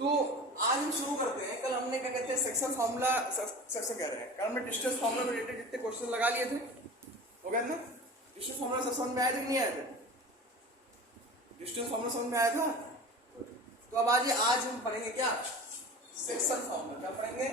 तो आज हम शुरू करते हैं। कल हमने क्या कहते हैं सेक्शन फार्मूला सेक्शन कह रहे हैं, कल हमने डिस्टेंस फार्मूला रिलेटेड जितने क्वेश्चन लगा लिए थे हो गए ना। डिस्टेंस फार्मूला सब समझ में आया था कि नहीं आया था? डिस्टेंस फार्मूला समझ में आया था। तो अब आज हम पढ़ेंगे क्या, सेक्शन फार्मूला। क्या पढ़ेंगे?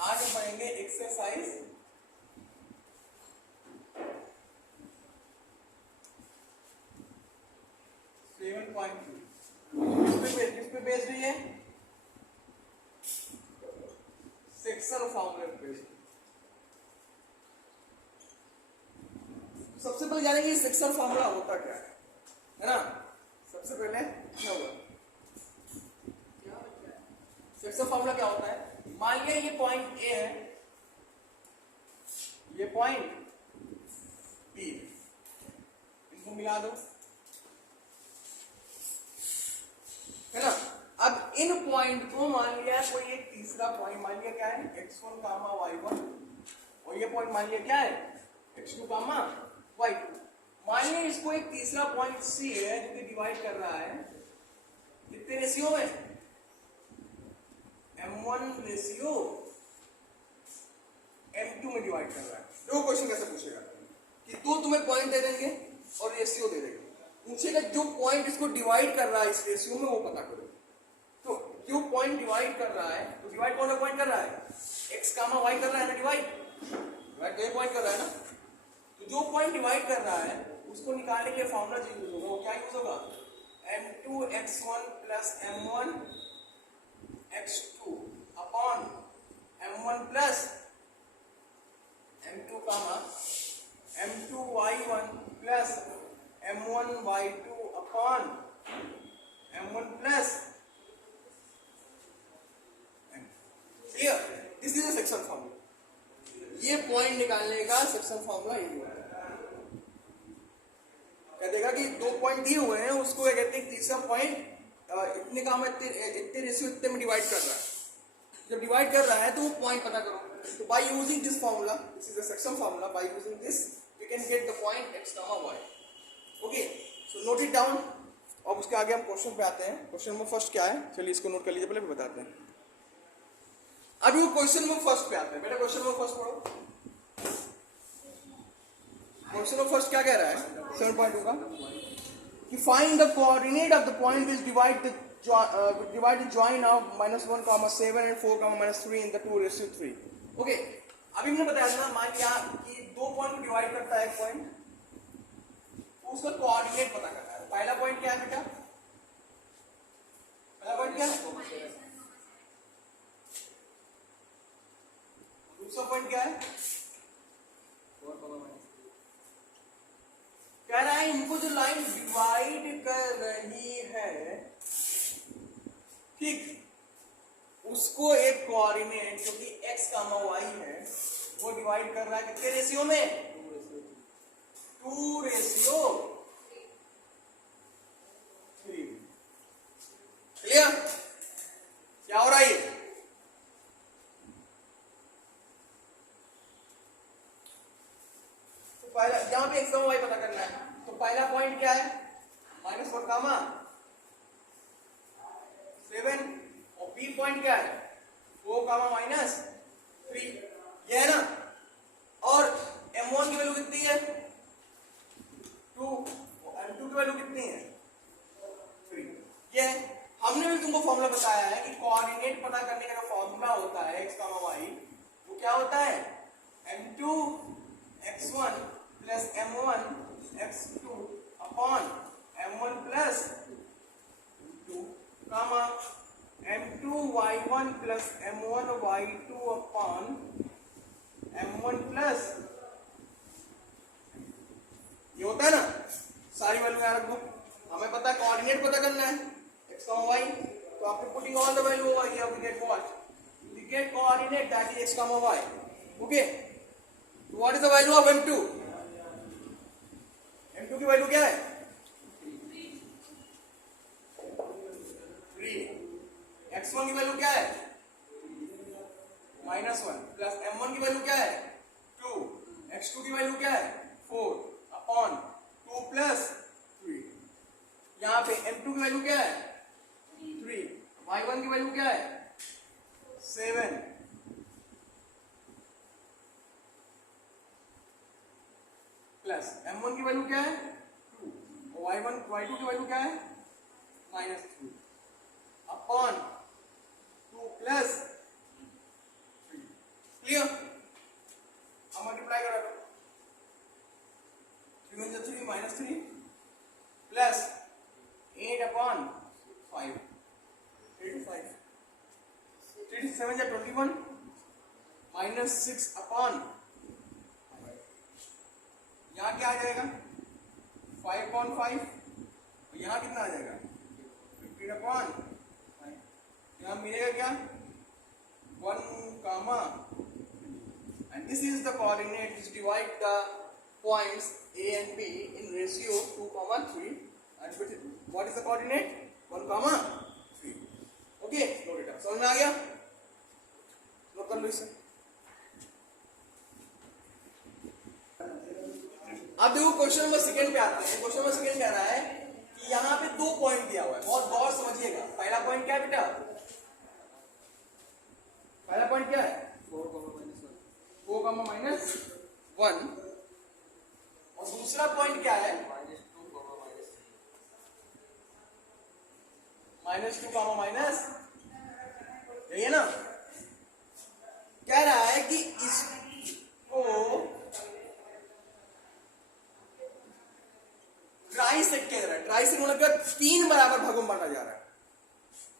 आज हम पढ़ेंगे एक्सरसाइज 7.2। किस पे बेस्ड है? सेक्शन फार्मूला पे बेस्ड। सबसे पहले जानेंगे सेक्शन फार्मूला होता क्या है ना। सबसे पहले क्या होगा, सेक्शन फार्मूला क्या होता है? मान लिया ये पॉइंट ए है, ये पॉइंट बी, इनको मिला दो है ना। अब इन पॉइंट को मान लिया कोई एक तीसरा पॉइंट, मान लिया क्या है x1 कामा y1, और ये पॉइंट मान लिया क्या है x2 कामा y2। मान लिया इसको एक तीसरा पॉइंट C है जो कि डिवाइड कर रहा है कितने रेशियो में, m1 रेशियो m2 में डिवाइड कर रहा है। देखो क्वेश्चन कैसे पूछेगा कि दो तुम्हें पॉइंट दे देंगे और रेशियो दे देंगे, पूछेगा जो पॉइंट इसको डिवाइड कर रहा है इस रेशियो में वो पता करो। तो जो पॉइंट डिवाइड कर रहा है, तो डिवाइड कौन सा पॉइंट कर रहा है, x कामा y कर रहा है ना, डिवाइड तो ये पॉइंट कर रहा है ना। तो जो पॉइंट डिवाइड कर रहा है उसको निकालने के लिए फॉर्मूला जो यूज होगा वो क्या यूज होगा, m2x1 plus m1 x2 upon m1 plus m2 comma m2 y1 plus m1 y2 upon m1 plus clear. This is a section formula. ये पॉइंट निकालने का सेक्शन फार्मूला यही होगा। क्या देगा कि दो पॉइंट दिए हुए हैं, उसको क्या कहते हैं तीसरा पॉइंट इतने काम इतने रेशियो इतने में डिवाइड कर रहा है। जब डिवाइड कर रहा है तो वो पॉइंट पता करो। तो by using this formula, this is a section formula, by using this we can get the point x comma y। Okay, so note it down. अब उसके आगे हम क्वेश्चन पे आते हैं। क्वेश्चन नंबर फर्स्ट क्या है, चलिए इसको नोट कर लीजिए, पहले बताते हैं। अभी वो क्वेश्चन नंबर फर्स्ट पे आते हैं। बेटा क्वेश्चन नंबर फर्स्ट पढ़ो। क्वेश्चन नंबर फर्स्ट क्या कह रहा है 7.2 का, कि find the coordinate of the point which divide the join of -1, 7 and 4, -3 in the 2:3। Okay, अभी हमने बताया था ना, मान लिया कि दो पॉइंट को डिवाइड करता है एक पॉइंट, तो उसका कोऑर्डिनेट पता करना है। पहला पॉइंट क्या है बेटा, पहला पॉइंट क्या है, दूसरा पॉइंट क्या है, कह रहा है इनको जो लाइन डिवाइड कर रही है, ठीक, उसको एक कोऑर्डिनेट जो कि x कामा y है वो डिवाइड कर रहा है कितने रेशियो में, 2:3। क्लियर? क्या हो रहा है? तो पहला यहां पे x कामा y पता करना है। तो पहला पॉइंट क्या है, -1 कामा 7, और बी पॉइंट क्या है 4 कामा -3, ये है ना। और m1 की वैल्यू कितनी है 2, m2 की वैल्यू कितनी है 3। ये हमने भी तुमको फॉर्मूला बताया है कि कोऑर्डिनेट पता करने का जो फॉर्मूला होता है x कामा y, वो क्या होता है m2 x1 plus m1 x2 upon m1 plus 2 कामा m2 y1 plus m1 y2 upon m1 plus, ये होता है ना। सारी वैल्यू यहाँ रख दो। हमें पता है कोऑर्डिनेट पता करना है x y, तो आपको putting all the value over here we get what, we get coordinate that is x y। Okay, what is the value of m2, m2 की वैल्यू क्या है 3, x1 की वैल्यू क्या है -1 प्लस m1 की value क्या है x2 की वैल्यू क्या है 4 अपॉन 2 प्लस 3। यहाँ पे m2 की वैल्यू क्या है 3, y1 की वैल्यू क्या है 7 प्लस m1 की वैल्यू क्या है 2 और y2 की वैल्यू क्या है -3 अपॉन 2 प्लस 3। क्लियर? अब मल्टीप्लाई करा दो 3 × 3 -3 प्लस 8 अपॉन 5 85 3 7 21 -6 अपॉन यहाँ क्या आ जाएगा 5/5 और यहाँ कितना आ जाएगा 15 अपॉन 5। यहाँ मिलेगा क्या 1, and this is the coordinate which divide the points A and B in ratio 2,3 and what is the coordinate 1,3। okay, note it up। समझ में आ गया? नोट कर लो इसे। अब देखो क्वेश्चन नंबर सेकंड पे आते हैं। क्वेश्चन नंबर सेकंड कह रहा है कि यहाँ पे 2 पॉइंट दिया हुआ है, बहुत गौर समझिएगा। पहला पॉइंट क्या है बेटा? पहला पॉइंट क्या है 4, -1 और दूसरा पॉइंट क्या है -2, यही है ना? कह रहा है कि इसको ट्राइसेक्ट कह रहा है। ट्राइसेक्ट मतलब 3 बराबर भागों में बांटा जा रहा है।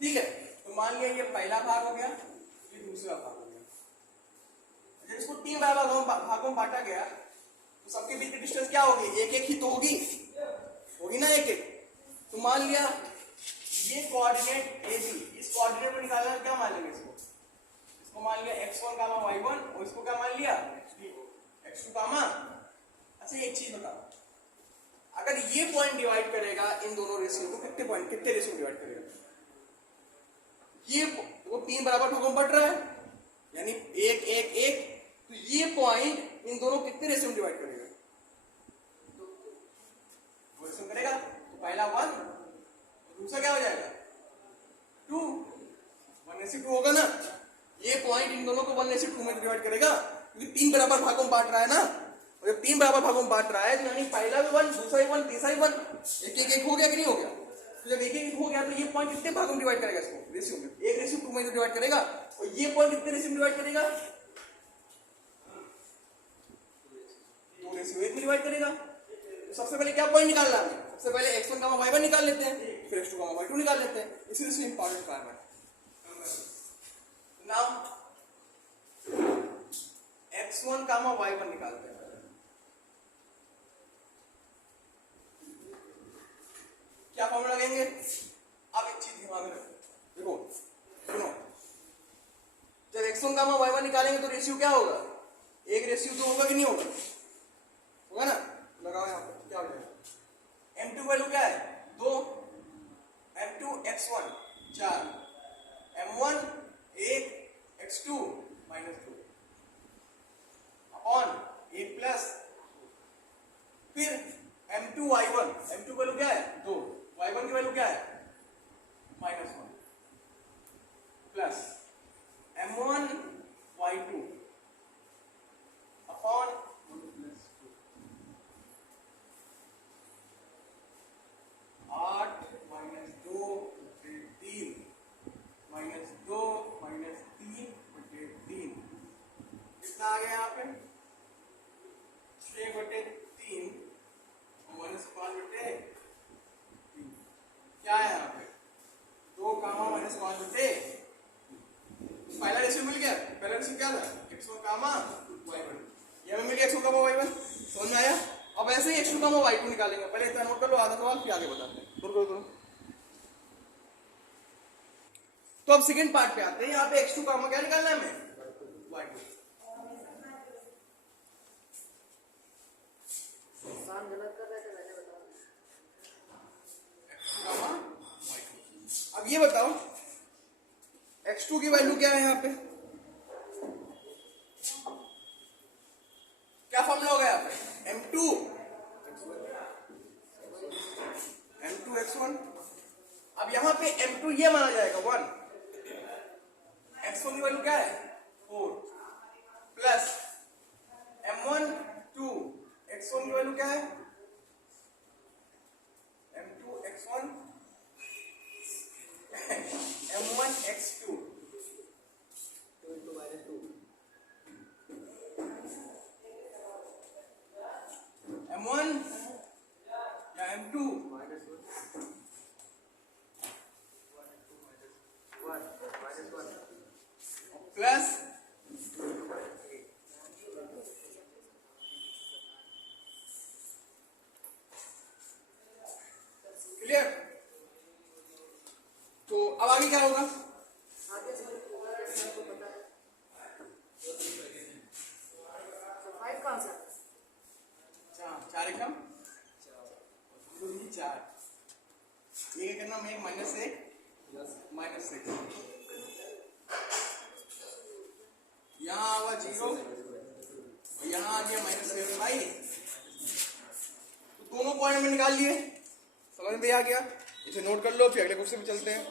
ठीक है, तो मान लिया ये पहला भाग हो गया, ये दूसरा भाग हो गया। जब इसको 3 बराबर भागों में बांटा गया तो सबके बीच की डिस्टेंस क्या होगी 1-1 ही तो होगी ना 1-1। तो मान लिया ये कोऑर्डिनेट ए बी, इस कोऑर्डिनेट को निकालना है, क्या मान लेंगे इसको मान लिया x1, y1 और इसको क्या मान लिया x2, अच्छा एक चीज बताओ, अगर ये पॉइंट डिवाइड करेगा इन दोनों रेशियो को कितने रेशियो डिवाइड करेगा? ये वो 3 बराबर भागों में बट रहा है यानी 1-1-1, तो ये पॉइंट इन दोनों कितने रेशियो में डिवाइड करेगा? 2 रेशियो करेगा। तो पहला 1, दूसरा क्या हो जाएगा 2, 1:2 होगा ना। ये पॉइंट इन दोनों को 1:2 में डिवाइड करेगा क्योंकि 3 बराबर भागों में बांट रहा है ना। और जब 3 बराबर भागों में बांट रहा है तो यानी पहला भी 1, दूसरा भी 1, तीसरा भी 1, 1-1-1 हो गया कि नहीं हो गया? तो जब 1-1 हो गया तो ये पॉइंट कितने भागों में डिवाइड करेगा इसको रेशियो में 1:2 में डिवाइड करेगा। और ये पॉइंट कितने रेशियो में डिवाइड करेगा 2:1 में डिवाइड करेगा। तो सबसे पहले क्या पॉइंट निकालना है? सबसे पहले x1, y1 निकाल लेते हैं, फिर x2, y2 निकाल लेते हैं। इसी से इंपॉर्टेंट काम है। नाउ x1, y1 निकालते हैं। क्या फॉर्मूला लगेंगे? अब एक चीज दिमाग में रखो, देखो सुनो, जब x1, y1 निकालेंगे तो रेशियो क्या होगा 1:2 तो होगा कि नहीं होगा? होगा ना। लगाओ यहाँ पे क्या हो जाएगा m2 वैल्यू क्या है 2, m2 x1 4, m1 1, x2 -2 upon 1 plus फिर m2 y1, m2 वैल्यू क्या है 2, y1 की वैल्यू क्या है -1 प्लस m1 y2 अपॉन 8 -2 3 -2 -3/3 कितना आ गया यहाँ पे 6/3 और -5/3 क्या है यहाँ पे 2, -5/3। पहला रेशियो मिल गया। पहला रेशियो क्या था x1, y1, ये मिल गया x1, y1। समझ में आया? अब ऐसे ही x2, y2 निकालेंगे। पहले इतना नोट कर लो, आधा सवाल फिर आगे बताते हैं। करो। तो अब सेकंड पार्ट पे आते हैं। यहाँ पे x2 क्या निकालना है हमें y2। अब ये बताओ x2 की वैल्यू क्या है यहाँ पे? क्या फॉर्मूला हो गया m2 x1। अब यहां पे m2 ये माना जाएगा 1, x1 की वैल्यू क्या है 4 प्लस m1 2, x1 की वैल्यू क्या है m2 x1 m1 x2 m1 या m2 प्लस क्लियर। तो अब आगे क्या होगा चार एकम 4 ये क्या करना में -1 यहाँ आवा 0 और यहाँ आ गया -7 भाई। तो दोनों पॉइंट में निकाल लिए, समझ में आ गया। इसे नोट कर लो, फिर अगले क्वेश्चन में चलते हैं।